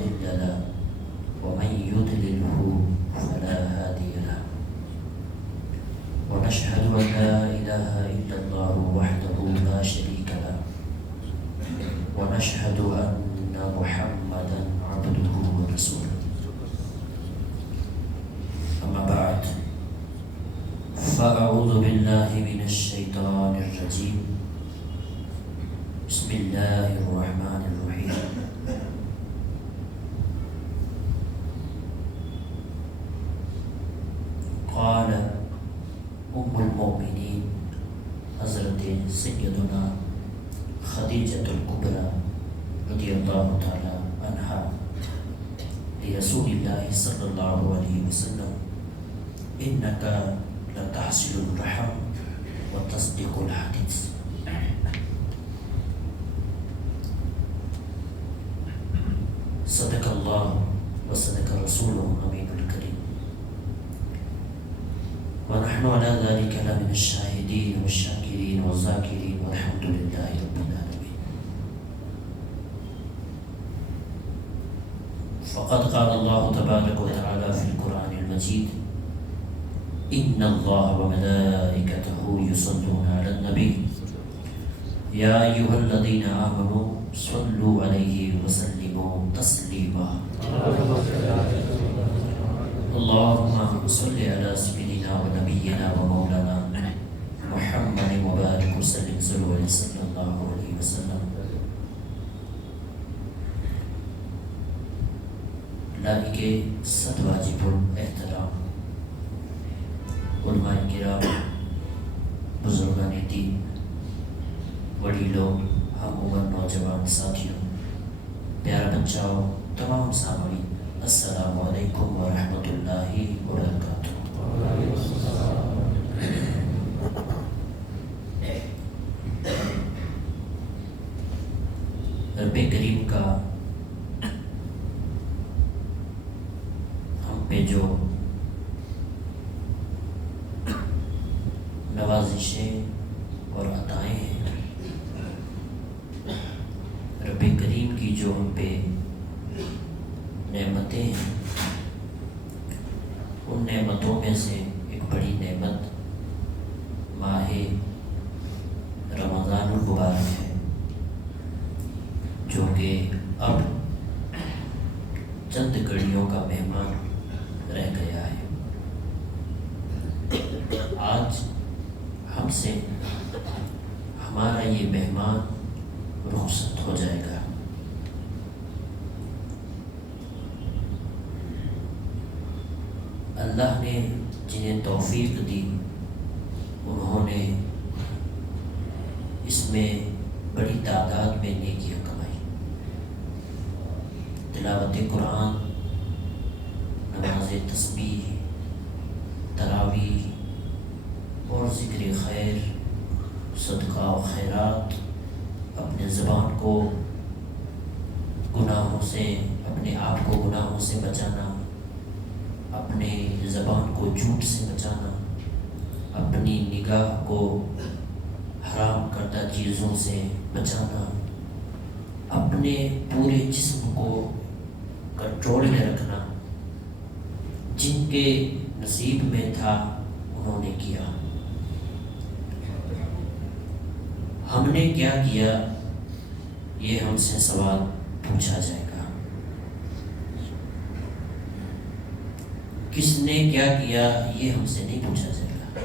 مضل له ومن يضلله فلا هادي له ونشهد أن لا إله إلا الله وحده لا شريك له ونشهد أن محمدا عبده ورسوله أما بعد فأعوذ بالله من الشيطان الرجيم بسم الله الرحمن الرحيم قال أم المؤمنين حضرت سیدنا خدیجة الکبریٰ رضی اللہ تعالی عنہا لرسول اللہ صلی اللہ علیہ وسلم إنك لتحصل الرحم وتصدق الحديث. صدق الله وصدق رسوله الأمين الكريم ونحن على ذلك لمن الشاهدين والشاكرين والذاكرين والحمد لله رب العالمين. فقد قال الله تبارك وتعالى في القرآن المجيد إن الله وملائكته يصلون على النبي يا أيها الذين آمنوا صلوا عليه وسلموا تسليما. اللهم صل على سيدنا ونبينا ومولانا محمد وبارك وسلم صلى الله عليه وسلم. لائق صد واجب الاحترام علماء کرام، بزرگان دین، بڑی لوگ، ہم عمر نوجوان ساتھیوں، پیارا بچاؤ، تمام سامعین، السلام علیکم ورحمۃ اللہ وبرکاتہ. رب کریم کا ہم پہ جو نوازشیں اور عطائیں ہیں، رب کریم کی جو ہم پہ نعمتیں ہیں، ان نعمتوں میں سے ایک بڑی نعمت ماہ رمضان المبارک ہے، جو کہ اب چند گھڑیوں کا مہمان رہ گیا ہے. آج ہم سے ہمارا یہ مہمان رخصت ہو جائے گا. اللہ نے جنہیں توفیق دی انہوں نے اس میں بڑی تعداد میں نیکیاں کمائی. تلاوت قرآن، نماز تسبیح، تراویح اور ذکر خیر، صدقہ و خیرات، اپنے زبان کو گناہوں سے، اپنے آپ کو گناہوں سے بچانا، اپنے زبان کو جھوٹ سے بچانا، اپنی نگاہ کو حرام کردہ چیزوں سے بچانا، اپنے پورے جسم کو کنٹرول میں رکھنا، جن کے نصیب میں تھا انہوں نے کیا. ہم نے کیا کیا یہ ہم سے سوال پوچھا جائے گا. کس نے کیا کیا یہ ہم سے نہیں پوچھا جائے گا.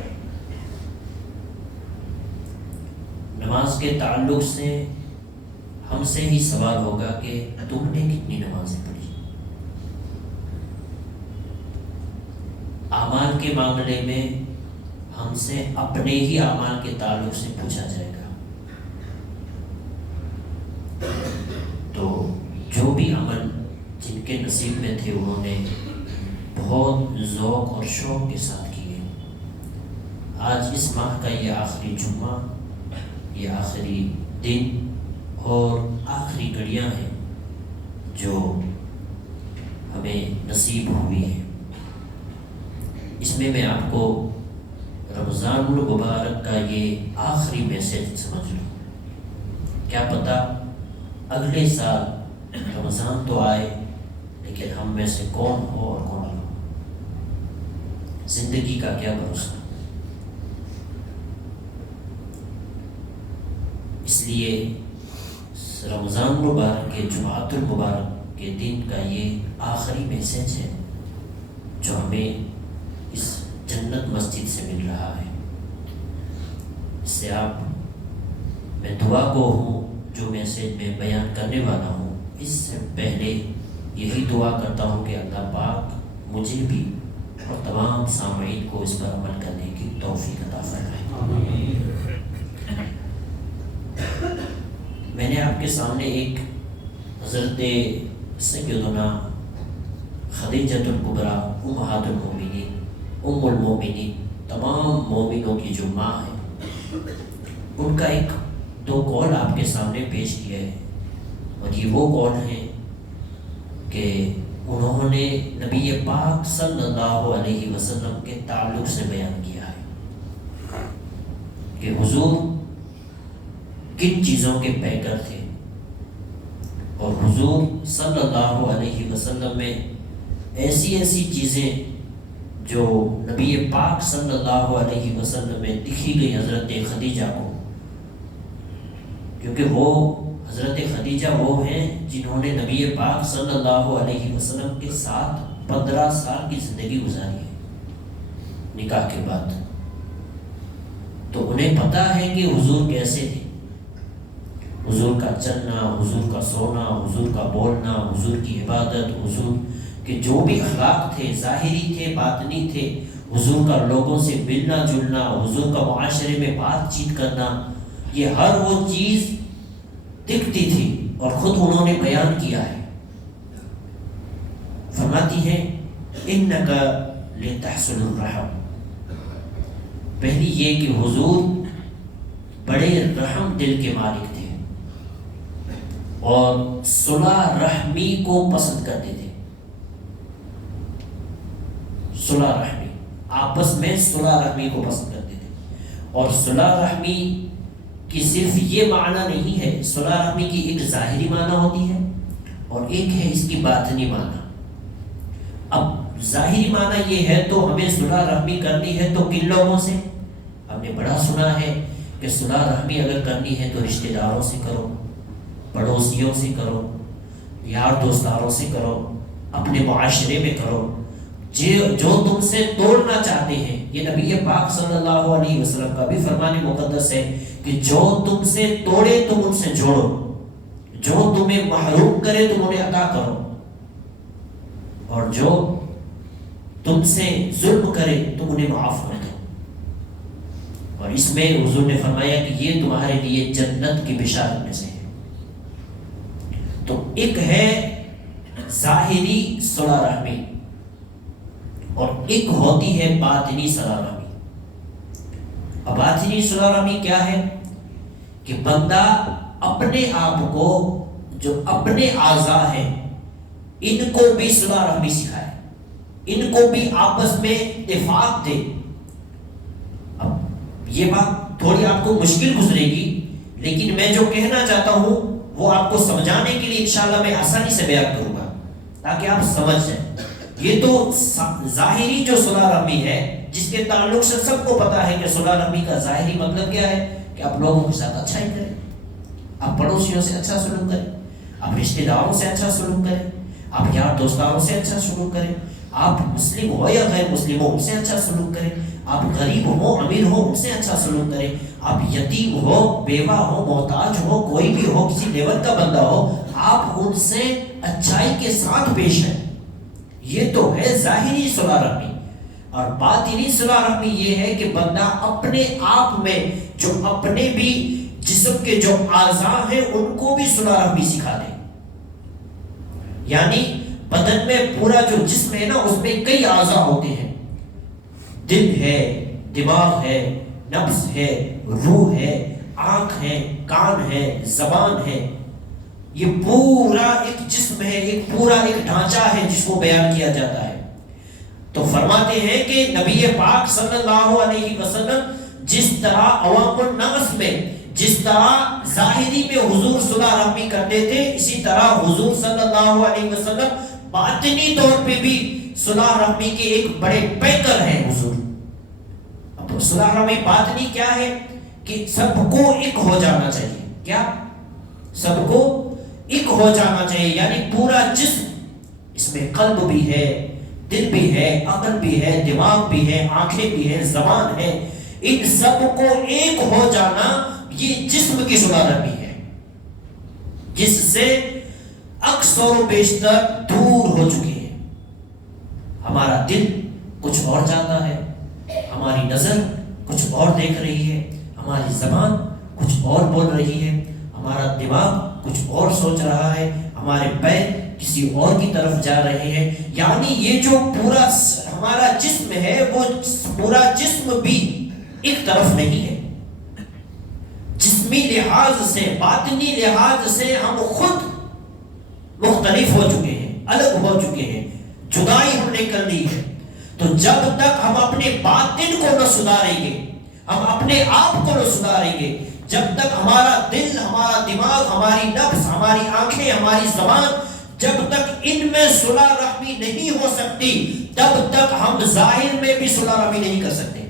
نماز کے تعلق سے ہم سے ہی سوال ہوگا کہ تم نے کتنی نمازیں پڑھی. اعمال کے معاملے میں ہم سے اپنے ہی اعمال کے تعلق سے پوچھا جائے گا. تو جو بھی عمل جن کے نصیب میں تھے انہوں نے بہت ذوق اور شوق کے ساتھ کیے. آج اس ماہ کا یہ آخری جمعہ، یہ آخری دن اور آخری گھڑیاں ہیں جو ہمیں نصیب ہوئی ہیں. اس میں آپ کو رمضان المبارک کا یہ آخری میسج سمجھ لوں. کیا پتہ اگلے سال رمضان تو آئے لیکن ہم میں سے کون ہو اور کون نہ ہو، زندگی کا کیا بھروسہ۔ اس لیے رمضان مبارک کے جمعۃ المبارک کے دن کا یہ آخری میسج ہے جو ہمیں اس جنت مسجد سے مل رہا ہے۔ اس سے میں دعا گو ہوں جو میسج میں بیان کرنے والا ہوں، اس سے پہلے یہی دعا کرتا ہوں کہ اللہ پاک مجھے بھی اور تمام سامعین کو اس پر عمل کرنے کی توفیق عطا فرمائے۔ میں نے آپ کے سامنے ایک حضرت سیدنا خدیجۃ الکبریٰ امہات المومنین، ام المومنین، تمام مومنوں کی جو ماں ہے، ان کا ایک دو قول آپ کے سامنے پیش کیا ہے، اور یہ وہ قول ہیں کہ انہوں نے نبی پاک صلی اللہ علیہ وسلم کے تعلق سے بیان کیا ہے کہ حضور کن چیزوں کے پیکر تھے، اور حضور صلی اللہ علیہ وسلم میں ایسی چیزیں جو نبی پاک صلی اللہ علیہ وسلم میں دکھی گئی حضرت خدیجہ کو، کیونکہ وہ حضرت خدیجہ وہ ہیں جنہوں نے نبی پاک صلی اللہ علیہ وسلم کے ساتھ 15 سال کی زندگی گزاری ہے نکاح کے بعد، تو انہیں پتہ ہے کہ حضور کیسے تھے، حضور کا چلنا، حضور کا سونا، حضور کا بولنا، حضور کی عبادت، حضور کے جو بھی اخلاق تھے، ظاہری تھے، باطنی تھے، حضور کا لوگوں سے ملنا جلنا، حضور کا معاشرے میں بات چیت کرنا، یہ ہر وہ چیز دکھتی تھی اور خود انہوں نے بیان کیا ہے۔ فرماتی ہیں انک لتحسن الرحم، پہلی یہ کہ حضور بڑے رحم دل کے مالک تھے اور صلح رحمی کو پسند کرتے تھے۔ صلح رحمی، آپس میں صلح رحمی کو پسند کرتے تھے، اور صلح رحمی کی صرف یہ معنی نہیں ہے، صلح رحمی کی ایک ظاہری معنی ہوتی ہے اور ایک ہے اس کی باطنی معنی۔ اب ظاہری معنی یہ ہے تو ہمیں صلح رحمی کرنی ہے تو کن لوگوں سے؟ ہم نے بڑا سنا ہے کہ صلح رحمی اگر کرنی ہے تو رشتہ داروں سے کرو، پڑوسیوں سے کرو، یار دوستاروں سے کرو، اپنے معاشرے میں کرو، جو تم سے توڑنا چاہتے ہیں۔ یہ نبی پاک صلی اللہ علیہ وسلم کا بھی فرمان مقدس ہے کہ جو تم سے توڑے تم ان سے جوڑو، جو تمہیں محروم کرے تم انہیں عطا کرو، اور جو تم سے ظلم کرے تم انہیں معاف کر دو۔ اور اس میں حضور نے فرمایا کہ یہ تمہارے لیے جنت کی بشارت میں سے ہے۔ تو ایک ہے ظاہری صلح رحمی اور ایک ہوتی ہے باطنی صلح رحمی۔ اب باطنی صلح رحمی کیا ہے کہ بندہ اپنے آپ کو، جو اپنے اعضاء ہیں، ان کو بھی صلح رحمی سکھائے، ان کو بھی آپس میں اتفاق دے۔ اب یہ بات تھوڑی آپ کو مشکل گزرے گی، لیکن میں جو کہنا چاہتا ہوں وہ آپ کو سمجھانے کے لیے انشاءاللہ میں آسانی سے بیان کروں گا تاکہ آپ سمجھ جائیں۔ یہ تو ظاہری جو صلح رحمی ہے جس کے تعلق سے سب کو پتا ہے کہ صلح رحمی کا ظاہری مطلب کیا ہے کہ آپ لوگوں کے ساتھ اچھائی کریں، آپ پڑوسیوں سے اچھا سلوک کریں، آپ رشتہ داروں سے اچھا سلوک کریں، آپ یار دوستاروں سے اچھا سلوک کریں، آپ مسلم ہو یا غیر مسلم ہو ان سے اچھا سلوک کریں، آپ غریب ہو امیر ہو ان سے اچھا سلوک کریں، آپ یتیم ہو بیوہ ہو محتاج ہو کوئی بھی ہو کسی لیول کا بندہ ہو، آپ ان سے اچھائی کے ساتھ پیش ہیں۔ یہ تو ہے ظاہری صلح رحمی۔ اور باطنی صلح رحمی یہ ہے کہ بندہ اپنے آپ میں جو اپنے بھی جسم کے جو اعضاء ہیں ان کو بھی صلح رحمی سکھا دے۔ یعنی بدن میں پورا جو جسم ہے نا اس میں کئی اعضاء ہوتے ہیں، دل ہے، دماغ ہے، نفس ہے، روح ہے، آنکھ ہے، کان ہے، زبان ہے، یہ پورا ایک جسم ہے، ایک پورا ایک ڈھانچہ ہے جس کو بیان کیا جاتا ہے۔ تو فرماتے ہیں کہ نبی پاک صلی اللہ علیہ وسلم جس طرح عوام الناس میں جس طرح ظاہری میں حضور صلح رحمی کرتے تھے، اسی طرح حضور صلی اللہ علیہ وسلم باطنی طور پہ بھی صلح رحمی کے ایک بڑے پیکر ہیں حضور. اب صلح رحمی باطنی کیا ہے کہ سب کو ایک ہو جانا چاہیے. کیا؟ سب کو ایک ہو جانا چاہیے، یعنی پورا جسم، اس میں قلب بھی ہے، دل بھی ہے، عقل بھی ہے، دماغ بھی ہے، آنکھیں بھی ہے، زبان ہے، ان سب کو ایک ہو جانا، یہ جسم کی صلح رحمی ہے جس سے اکثر و بیشتر دور ہو چکے ہیں. ہمارا دل کچھ اور جاتا ہے، ہماری نظر کچھ اور دیکھ رہی ہے، ہماری زبان کچھ اور بول رہی ہے، ہمارا دماغ کچھ اور سوچ رہا ہے، ہمارے پیر کسی اور کی طرف جا رہے ہیں. یعنی یہ جو پورا ہمارا جسم ہے وہ پورا جسم بھی ایک طرف نہیں ہے. جسمی لحاظ سے، باطنی لحاظ سے ہم خود مختلف ہو چکے ہیں، الگ ہو چکے ہیں، جدائی ہم نے کر لی ہے. تو جب تک ہم اپنے باطن کو نہ سدھاریں گے، ہم اپنے آپ کو نہ سدھاریں گے، جب تک ہمارا دل، ہمارا دماغ، ہماری نفس، ہماری آنکھیں، ہماری زبان، جب تک ان میں صلح رحمی نہیں ہو سکتی، تب تک ہم ظاہر میں بھی صلح رحمی نہیں کر سکتے،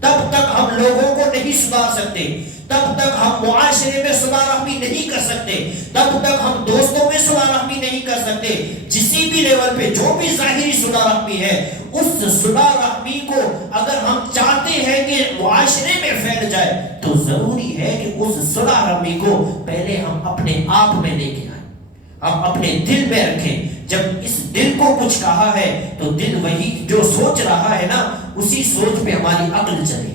تب تک ہم لوگوں کو نہیں سدھار سکتے، تب تک ہم معاشرے میں صلح رحمی نہیں کر سکتے، تب تک ہم دوستوں میں صلح رحمی نہیں کر سکتے. جسی بھی لیول پہ جو بھی ظاہری صلح رحمی ہے، اس صلح رحمی کو اگر ہم چاہتے ہیں کہ معاشرے میں پھیل جائے تو ضروری ہے کہ اس صلح رحمی کو پہلے ہم اپنے آپ میں لے کے آئیں، ہم اپنے دل میں رکھیں. جب اس دل کو کچھ کہا ہے تو دل وہی جو سوچ رہا ہے نا، اسی سوچ پہ ہماری عقل چلے،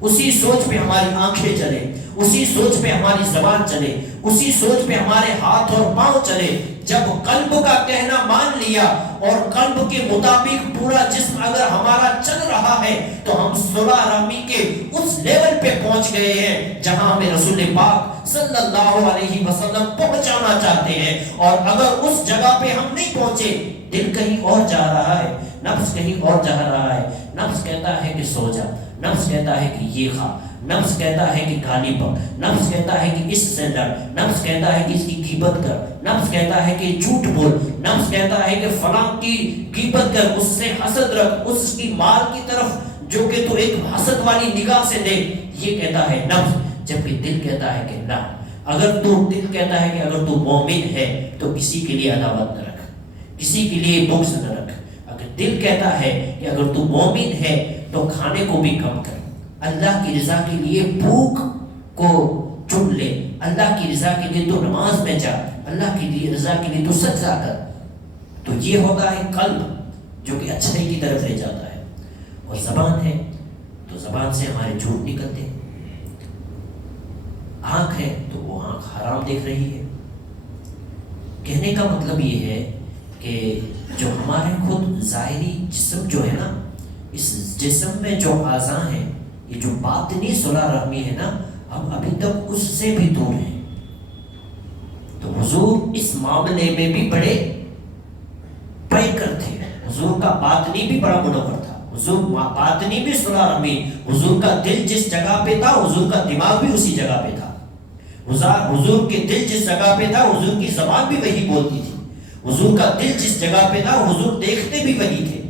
اسی سوچ پہ ہماری آنکھیں چلے، اسی سوچ پہ ہماری زبان چلے، اسی سوچ پہ ہمارے ہاتھ اور پاؤں چلے. جب قلب کا کہنا مان لیا اور قلب کے مطابق پورا جسم اگر ہمارا چل رہا ہے تو ہم صلح رحمی کے اس لیول پہ پہنچ گئے ہیں جہاں ہمیں رسول پاک صلی اللہ علیہ وسلم پہنچانا چاہتے ہیں. اور اگر اس جگہ پہ ہم نہیں پہنچے، دل کہیں اور جا رہا ہے، نفس کہیں اور جا رہا ہے، نفس کہتا ہے کہ سو جا، نفس کہتا ہے کہ یہ کھا، نفس کہتا ہے کہ گالی پک، نفس کہتا ہے کہ اس سے لڑ، نفس کہتا ہے کہ اس کی غیبت کر، نفس کہتا ہے کہ جھوٹ بول، نفس کہتا ہے کہ فلاں کی غیبت کر، اس سے حسد رکھ، اس کی مال کی طرف جو کہ تو ایک حسد والی نگاہ سے دے. یہ کہتا ہے نفس. جبکہ دل کہتا ہے کہ نہ، اگر تو دل کہتا ہے کہ اگر تو مومن ہے تو کسی کے لیے عداوت نہ رکھ، کسی کے لیے بغض نہ رکھ. اگر دل کہتا ہے کہ اگر تو مومن ہے تو کھانے کو بھی کم کر، اللہ کی رضا کے لیے بھوک کو چن لے، اللہ کی رضا کے لیے تو نماز میں جا، اللہ کی رضا کے لیے تو سجدہ کر. تو یہ ہوتا ہے قلب جو کہ اچھائی کی طرف لے جاتا ہے. اور زبان ہے تو زبان سے ہمارے جھوٹ نکلتے ہیں. آنکھ ہے تو وہ آنکھ حرام دیکھ رہی ہے. کہنے کا مطلب یہ ہے کہ جو ہمارے خود ظاہری جسم جو ہے نا، اس جسم میں جو اعضاء ہیں، یہ جو باطنی صلح رحمی ہے نا، ہم ابھی تک اس سے بھی دور ہیں. تو حضور اس معاملے میں بھی بڑے پیکر تھے. حضور کا باطنی بھی بڑا منور تھا. حضور باطنی بھی صلح رحمی، حضور کا دل جس جگہ پہ تھا حضور کا دماغ بھی اسی جگہ پہ تھا. حضور کے دل جس جگہ پہ تھا حضور کی زبان بھی وہی بولتی تھی. حضور کا دل جس جگہ پہ تھا حضور دیکھتے بھی وہی تھے.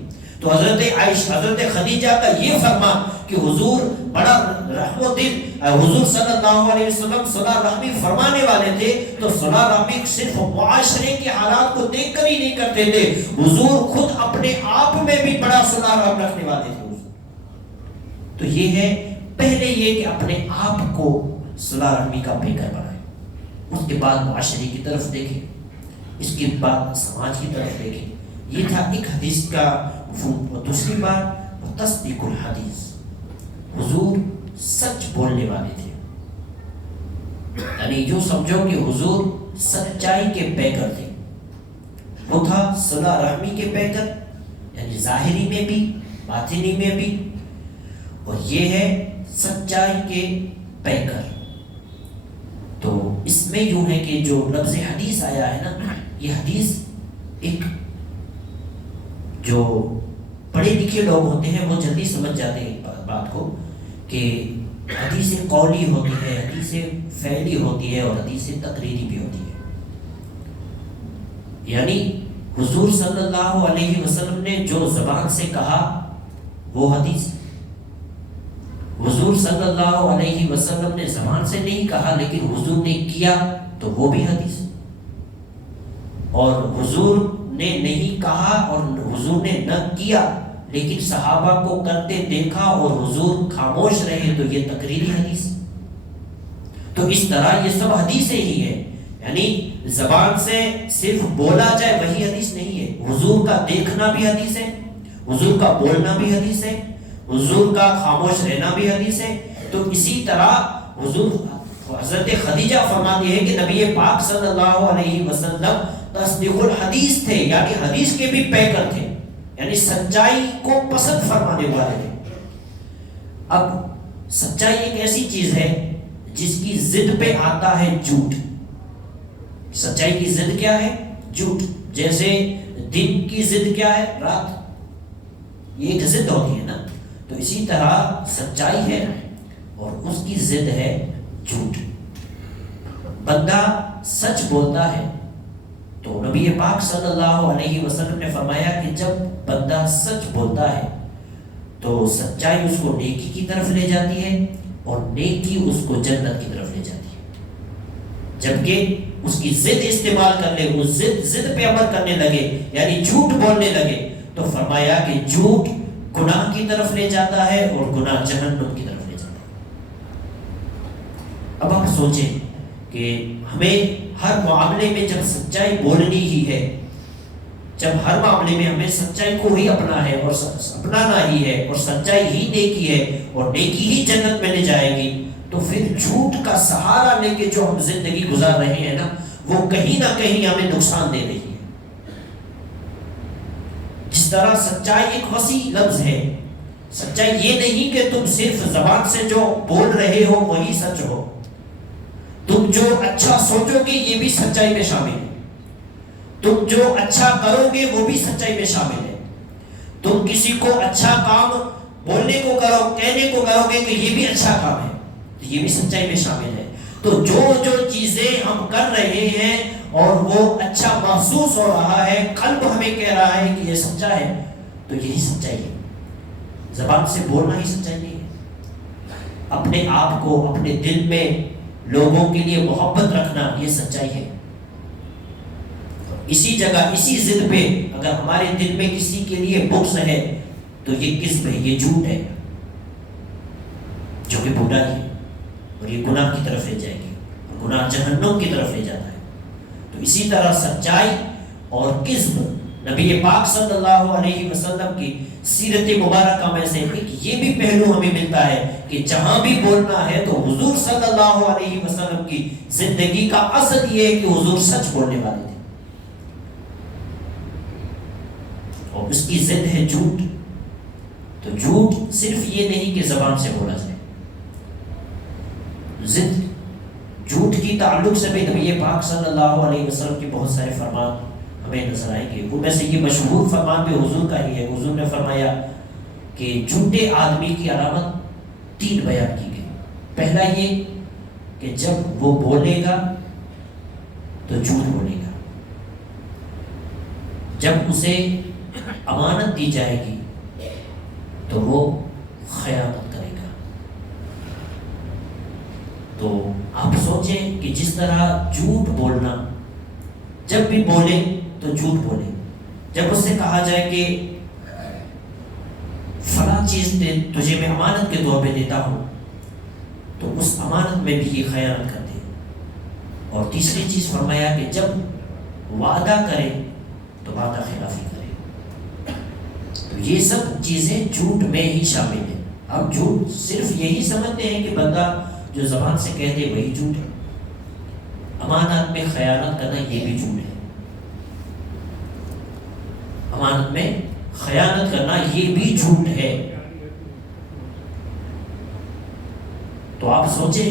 تو حضرت خدیجہ کا یہ فرمان کہ حضور بڑا رحم و دل، حضور صلی اللہ علیہ وسلم صلح رحمی فرمانے والے تھے. تو صلح رحمی صرف معاشرے کے حالات کو دیکھ کر ہی نہیں کرتے تھے، حضور خود اپنے آپ میں بھی بڑا صلح رحم رکھنے والے تھے. تو یہ ہے پہلے یہ کہ اپنے آپ کو صلح رحمی کا پیکر بنائیں، اس کے بعد معاشرے کی طرف دیکھیں، اس کے بعد سماج کی طرف دیکھیں. یہ تھا ایک حدیث کا مفہوم. اور دوسری بات تصدیق الحدیث، حضور سچ بولنے والے تھے. یعنی جو سمجھو کہ حضور سچائی کے پیکر تھے. وہ تھا صلح رحمی کے پیکر، یعنی ظاہری میں بھی باطنی میں بھی، اور یہ ہے سچائی کے پیکر. تو اس میں یوں ہے کہ جو لفظ حدیث آیا ہے نا، یہ حدیث ایک جو پڑھے لکھے لوگ ہوتے ہیں وہ جلدی سمجھ جاتے ہیں بات کو کہ حدیث قولی ہوتی ہے، حدیث فعلی ہوتی ہے، اور حدیث تقریری بھی ہوتی ہے. یعنی حضور صلی اللہ علیہ وسلم نے جو زبان سے کہا وہ حدیث. حضور صلی اللہ علیہ وسلم نے زبان سے نہیں کہا لیکن حضور نے کیا تو وہ بھی حدیث. اور حضور نے نہیں کہا اور حضور نے نہ کیا لیکن صحابہ کو کرتے دیکھا اور حضور خاموش رہے تو یہ تقریری حدیث. تو اس طرح یہ سب حدیثیں ہی ہیں. یعنی زبان سے صرف بولا جائے وہی حدیث نہیں ہے. حضور کا دیکھنا بھی حدیث ہے, حضور کا بولنا بھی حدیث ہے, حضور کا خاموش رہنا بھی حدیث ہے. تو اسی طرح حضور حضرت خدیجہ فرماتی ہے کہ نبی پاک صلی اللہ علیہ وسلم تصدیق الحدیث تھے, یعنی حدیث کے بھی پیکر تھے, یعنی سچائی کو پسند فرمانے والے تھے. اب سچائی ایک ایسی چیز ہے جس کی ضد پہ آتا ہے جھوٹ. سچائی کی ضد کیا ہے؟ جھوٹ. جیسے دن کی ضد کیا ہے؟ رات. یہ ایک ضد ہوتی ہے نا. تو اسی طرح سچائی ہے اور اس کی ضد ہے جھوٹ. بندہ سچ بولتا ہے تو نبی پاک صلی اللہ علیہ وسلم نے فرمایا کہ جب بندہ سچ بولتا ہے تو سچائی اس کو نیکی کی طرف لے جاتی ہے اور نیکی اس کو جنت کی طرف لے جاتی ہے. جبکہ اس کی ضد استعمال کر لے, اس ضد پہ عمل کرنے لگے, یعنی جھوٹ بولنے لگے, تو فرمایا کہ جھوٹ گناہ کی طرف لے جاتا ہے اور گناہ جہنم کی طرف لے جاتا ہے. اب آپ سوچیں کہ ہمیں ہر معاملے میں جب سچائی بولنی ہی ہے, جب ہر معاملے میں ہمیں سچائی کو ہی اپنا ہے اور اپنانا ہی ہے اور سچائی ہی نیکی ہے اور نیکی ہی جنت میں لے جائے گی, تو پھر جھوٹ کا سہارا لے کے جو ہم زندگی گزار رہے ہیں نا, وہ کہیں نہ کہیں ہمیں نقصان دے رہی ہے. جس طرح سچائی ایک وسیع لفظ ہے. سچائی یہ نہیں کہ تم صرف زبان سے جو بول رہے ہو وہی سچ ہو. تم جو اچھا سوچو گے یہ بھی سچائی میں شامل ہے. تم جو اچھا کرو گے وہ بھی سچائی میں شامل ہے. تم کسی کو اچھا کام بولنے کو کرو, کہنے کو کرو گے کہ یہ بھی اچھا کام ہے, تو یہ بھی سچائی میں شامل ہے. تو جو چیزیں ہم کر رہے ہیں اور وہ اچھا محسوس ہو رہا ہے, قلب ہمیں کہہ رہا ہے کہ یہ سچا ہے, تو یہی سچائی ہے. زبان سے بولنا ہی سچائی نہیں ہے. اپنے آپ کو اپنے دل میں لوگوں کے لیے محبت رکھنا یہ سچائی ہے. اسی جگہ اسی ضد پہ اگر ہمارے دل میں کسی کے لیے بغض ہے تو یہ کذب ہے, یہ جھوٹ ہے جو کہ برائی ہے اور یہ گناہ کی طرف لے جائے گی اور گناہ جہنم کی طرف لے جاتا ہے. تو اسی طرح سچائی اور کذب نبی پاک صلی اللہ علیہ وسلم کی سیرت مبارکہ میں سے ایک یہ بھی پہلو ہمیں ملتا ہے کہ جہاں بھی بولنا ہے تو حضور صلی اللہ علیہ وسلم کی زندگی کا اصل یہ ہے کہ حضور سچ بولنے والے تھے اور اس کی ضد ہے جھوٹ. تو جھوٹ صرف یہ نہیں کہ زبان سے بولا جائے, ضد جھوٹ کی تعلق سے بھی نبی پاک صلی اللہ علیہ وسلم کے بہت سارے فرمان ہمیں نظر آئیں گے. ان میں سے یہ مشہور فرمان بھی حضور کا ہی ہے. حضور نے فرمایا کہ جھوٹے آدمی کی علامت 3 بیان کی گئی. پہلا یہ کہ جب وہ بولے گا تو جھوٹ بولے گا, جب اسے امانت دی جائے گی تو وہ خیانت کرے گا. تو آپ سوچیں کہ جس طرح جھوٹ بولنا, جب بھی بولے تو جھوٹ بولے. جب اس سے کہا جائے کہ فلاں چیز تجھے میں امانت کے طور پہ دیتا ہوں تو اس امانت میں بھی یہ خیانت کر دے. اور تیسری چیز فرمایا کہ جب وعدہ کرے تو وعدہ خلافی کرے. تو یہ سب چیزیں جھوٹ میں ہی شامل ہیں. اب جھوٹ صرف یہی سمجھتے ہیں کہ بندہ جو زبان سے کہہ دے وہی جھوٹ ہے. امانت میں خیانت کرنا یہ بھی جھوٹ ہے. امانت میں خیانت کرنا یہ بھی جھوٹ ہے. تو آپ سوچیں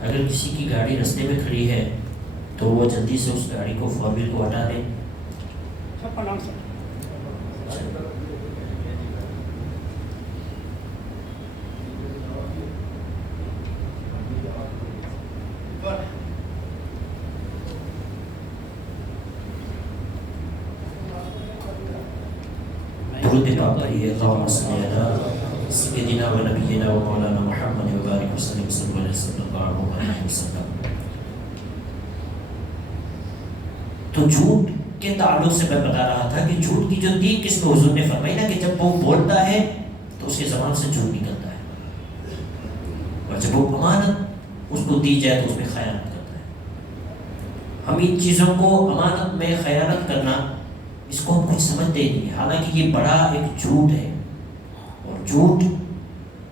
اگر کسی کی گاڑی رستے میں کھڑی ہے تو وہ جلدی سے اس گاڑی کو 4 وہیل کو ہٹا دیں. 5668. درود پاک پڑھیے. اللہم صلی علی سیدنا و نبینا و مولانا محمد و بارک وسلم صلی اللہ علیہ وسلم. تو جھوٹ کے تعلق سے میں بتا رہا تھا کہ جھوٹ کی جو 3 قسم حضور نے فرمائی نا کہ جب وہ بولتا ہے تو اس کی زبان سے جھوٹ نکلتا ہے، اور جب وہ امانت اس کو دی جائے تو اس میں خیانت کرتا ہے. ہم ان چیزوں کو امانت میں خیانت کرنا اس کو ہم کچھ سمجھتے ہی نہیں، حالانکہ یہ بڑا ایک جھوٹ ہے. اور جھوٹ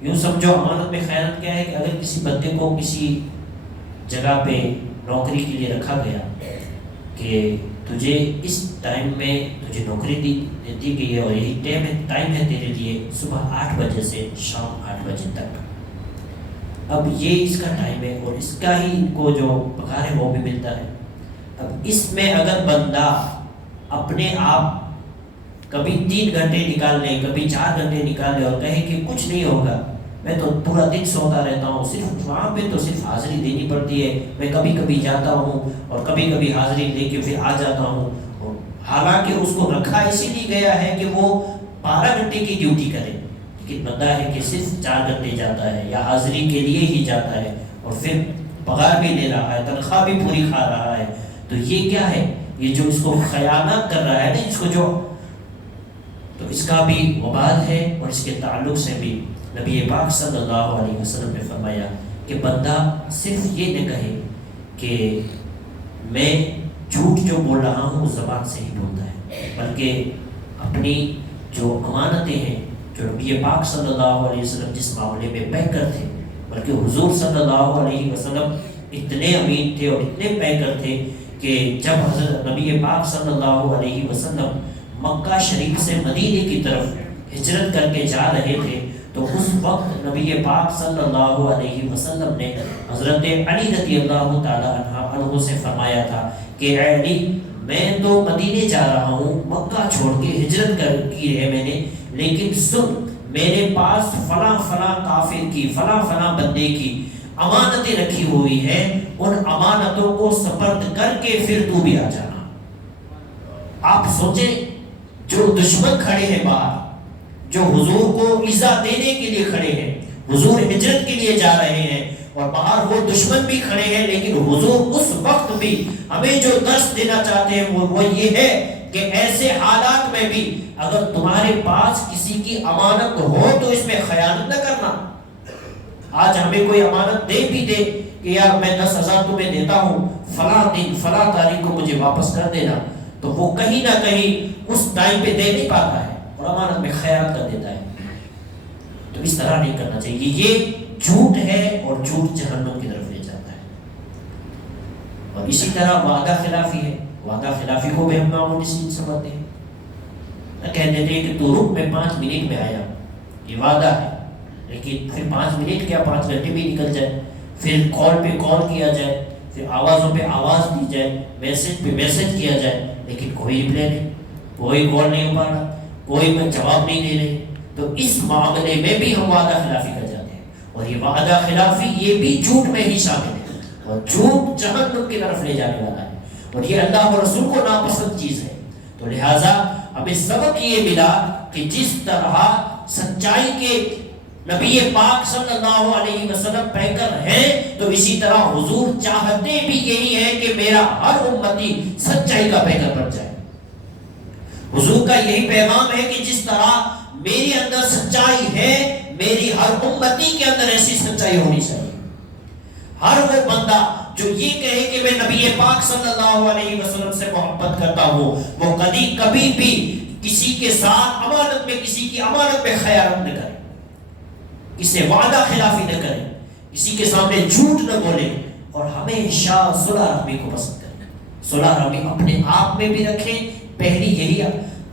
یوں سمجھو، امانت میں خیانت کیا ہے کہ اگر کسی بندے کو کسی جگہ پہ نوکری کے لیے رکھا گیا کہ تجھے اس ٹائم میں تجھے نوکری دی گئی ہے اور یہی ٹائم ہے تیرے لیے صبح 8 بجے سے شام 8 بجے تک. اب یہ اس کا ٹائم ہے اور اس کا ہی ان کو جو پگار ہے وہ بھی ملتا ہے. اب اس میں اگر بندہ اپنے آپ کبھی 3 گھنٹے نکال لے، کبھی 4 گھنٹے نکال لے اور کہے کہ کچھ نہیں ہوگا، میں تو پورا دن سوتا رہتا ہوں، صرف وہاں پہ تو صرف حاضری دینی پڑتی ہے، میں کبھی کبھی جاتا ہوں اور کبھی کبھی حاضری لے کے پھر آ جاتا ہوں. اور حالانکہ اس کو رکھا اسی لیے گیا ہے کہ وہ 12 گھنٹے کی ڈیوٹی کرے، لیکن بندہ ہے کہ صرف 4 گھنٹے جاتا ہے یا حاضری کے لیے ہی جاتا ہے اور پھر پگار بھی لے رہا ہے، تنخواہ بھی پوری کھا رہا ہے. تو یہ کیا ہے؟ یہ جو اس کو خیانت کر رہا ہے نا، اس کو جو، تو اس کا بھی وبال ہے. اور اس کے تعلق سے بھی نبی پاک صلی اللہ علیہ وسلم نے فرمایا کہ بندہ صرف یہ نہ کہے کہ میں جھوٹ جو بول رہا ہوں وہ زبان سے ہی بولتا ہے، بلکہ اپنی جو امانتیں ہیں جو نبی پاک صلی اللہ علیہ وسلم جس معاملے میں پیکر تھے، بلکہ حضور صلی اللہ علیہ وسلم اتنے امین تھے اور اتنے پیکر تھے کہ جب حضرت نبی پاک صلی اللہ علیہ وسلم مکہ شریف سے مدینے کی طرف ہجرت کر کے جا رہے تھے تو اس وقت نبی پاک صلی اللہ علیہ وسلم نے حضرت علی رضی اللہ تعالی عنہ سے فرمایا تھا کہ اے علی، میں تو مدینے جا رہا ہوں، مکہ چھوڑ کے ہجرت کی ہے میں نے، لیکن سن، میرے پاس فلاں فلاں کافر کی، فلاں فلاں بندے کی امانتیں رکھی ہوئی ہیں، ان امانتوں کو سپرد کر کے پھر تو بھی آ جانا. آپ سوچیں، جو دشمن کھڑے ہیں باہر، جو حضور کو ایذا دینے کے لیے کھڑے ہیں، حضور ہجرت کے لیے جا رہے ہیں اور باہر وہ دشمن بھی کھڑے ہیں، لیکن حضور اس وقت بھی ہمیں جو درس دینا چاہتے ہیں وہ یہ ہے کہ ایسے حالات میں بھی اگر تمہارے پاس کسی کی امانت ہو تو اس میں خیانت نہ کرنا. آج ہمیں کوئی امانت دے بھی دے کہ یار میں 10,000 تمہیں دیتا ہوں، فلاں دن فلاں تاریخ کو مجھے واپس کر دینا، تو وہ کہیں نہ کہیں اس ٹائم پہ دے نہیں پاتا ہے اور امانت میں خیانت کر دیتا ہے. تو اس طرح نہیں کرنا چاہیے. یہ جھوٹ ہے اور جھوٹ جہنم کی طرف لے جاتا ہے. اور اسی طرح وعدہ خلافی ہے. وعدہ خلافی کو بھی ہم معمولی چیز سمجھتے ہیں. کہہ دیتے ہیں کہ تو رک، میں 5 منٹ میں آیا، یہ وعدہ ہے، لیکن پھر 5 منٹ کیا 5 گھنٹے بھی نکل جائے، پھر کال پہ کال کیا جائے، پھر آوازوں پہ آواز دی جائے، میسج پہ میسج کیا جائے، لیکن کوئی رپلائی نہیں، کوئی کال نہیں ہو پا رہا، کوئی جواب نہیں دے رہے. تو اس معاملے میں بھی ہم وعدہ خلافی کر جاتے ہیں. اور یہ وعدہ خلافی یہ بھی جھوٹ میں ہی شامل ہے، اور جھوٹ جہنم کی طرف لے جانے والا ہے، اور یہ اللہ و رسول کو ناپسند چیز ہے. تو لہٰذا ہمیں سبق یہ ملا کہ جس طرح سچائی کے نبی پاک صلی اللہ علیہ وسلم پیکر ہیں، تو اسی طرح حضور چاہتے بھی یہی ہے کہ میرا ہر امتی سچائی کا پیکر بن جائے. حضور کا یہی پیغام ہے کہ جس طرح میرے اندر سچائی ہے، میری ہر امتی کے اندر ایسی سچائی ہونی چاہیے. ہر وہ بندہ جو یہ کہے کہ میں نبی پاک صلی اللہ علیہ وسلم سے محبت کرتا ہوں، وہ کبھی بھی کسی کے ساتھ امانت میں، کسی کی امانت میں خیانت نہ کرے، کسی وعدہ خلافی نہ کرے، کسی کے سامنے جھوٹ نہ بولے، اور ہمیشہ صلح رحمی کو پسند کرے. صلح رحمی اپنے آپ میں بھی رکھیں. پہلی یہی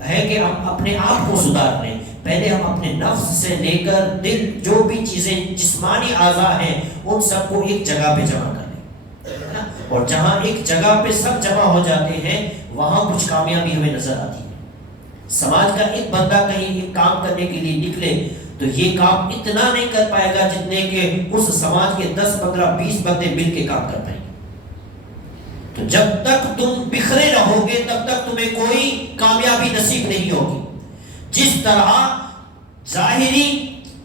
ہے کہ ہم اپنے آپ کو سدھار لیں. پہلے ہم اپنے نفس سے لے کر دل، جو بھی چیزیں جسمانی اعضاء ہیں، ان سب کو ایک جگہ پہ جمع کر لیں. اور جہاں ایک جگہ پہ سب جمع ہو جاتے ہیں وہاں کچھ کامیابی ہمیں نظر آتی ہے. سماج کا ایک بندہ کہیں ایک کام کرنے کے لیے نکلے تو یہ کام اتنا نہیں کر پائے گا جتنے کہ اس سماج کے 10 15 20 بندے مل کے کام کر پائیں گے. تو جب تک تم بکھرے رہو گے تب تک تمہیں کوئی کامیابی نصیب نہیں ہوگی. جس طرح ظاہری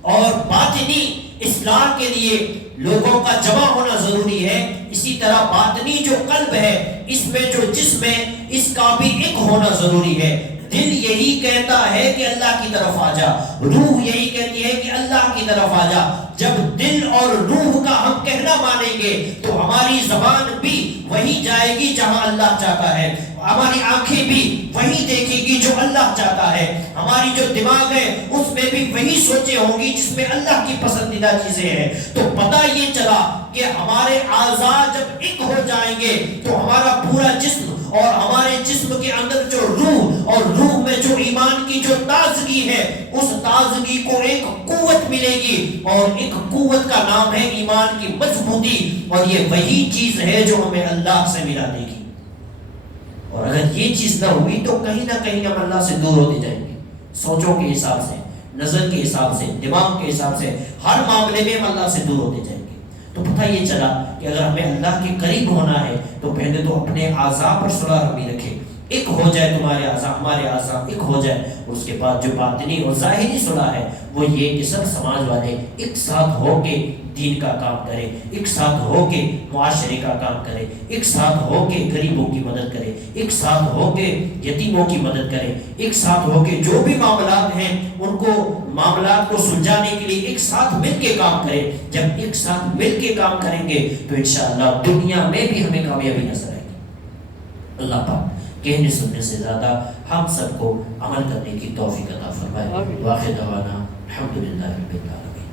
اور باطنی اصلاح کے لیے لوگوں کا جمع ہونا ضروری ہے، اسی طرح باطنی جو قلب ہے اس میں جو جسم ہے اس کا بھی ایک ہونا ضروری ہے. دل یہی کہتا ہے کہ اللہ کی طرف آ جا، روح یہی کہتی ہے کہ اللہ کی طرف آ جا. جب دل اور روح کا ہم کہنا مانیں گے تو ہماری زبان بھی وہی جائے گی جہاں اللہ چاہتا ہے، ہماری آنکھیں بھی وہی دیکھیں گی جو اللہ چاہتا ہے، ہماری جو دماغ ہے اس میں بھی وہی سوچیں ہوں گی جس میں اللہ کی پسندیدہ چیزیں ہیں. تو پتہ یہ چلا کہ ہمارے اعضاء جب ایک ہو جائیں گے تو ہمارا پورا جسم اور ہمارے جسم کے اندر جو روح اور روح میں جو ایمان کی جو تازگی ہے اس تازگی کو ایک قوت ملے گی، اور ایک قوت کا نام ہے ایمان کی مضبوطی، اور یہ وہی چیز ہے جو ہمیں اللہ سے ملا دے گی. اور اگر یہ چیز نہ ہوئی تو کہیں نہ کہیں ہم اللہ سے دور ہوتے جائیں گے. سوچوں کے حساب سے، نظر کے حساب سے، دماغ کے حساب سے، ہر معاملے میں ہم اللہ سے دور ہوتے جائیں گے. تو پتہ یہ چلا کہ اگر ہمیں اللہ کے قریب ہونا ہے تو پہلے تو اپنے اعضاء پر صلح رحمی رکھے، ایک ہو جائے تمہارے اعضاء ہمارے اعضاء ایک ہو جائے. اور اس کے بعد جو باطنی اور ظاہری صلح ہے وہ یہ کہ سب سماج والے ایک ساتھ ہو کے دین کا کام کرے، ایک ساتھ ہو کے معاشرے کا کام کرے، ایک ساتھ ہو کے غریبوں کی مدد کرے، ایک ساتھ ہو کے یتیموں کی مدد کرے، ایک ساتھ ہو کے جو بھی معاملات ہیں ان کو معاملات کو سلجھانے کے لیے ایک ساتھ مل کے کام کرے. جب ایک ساتھ مل کے کام کریں گے تو انشاءاللہ دنیا میں بھی ہمیں کامیابی نظر آئے گی. اللہ پاک کہنے سننے سے زیادہ ہم سب کو عمل کرنے کی توفیق عطا فرمائے. واخر دعوانا الحمدللہ رب العالمین.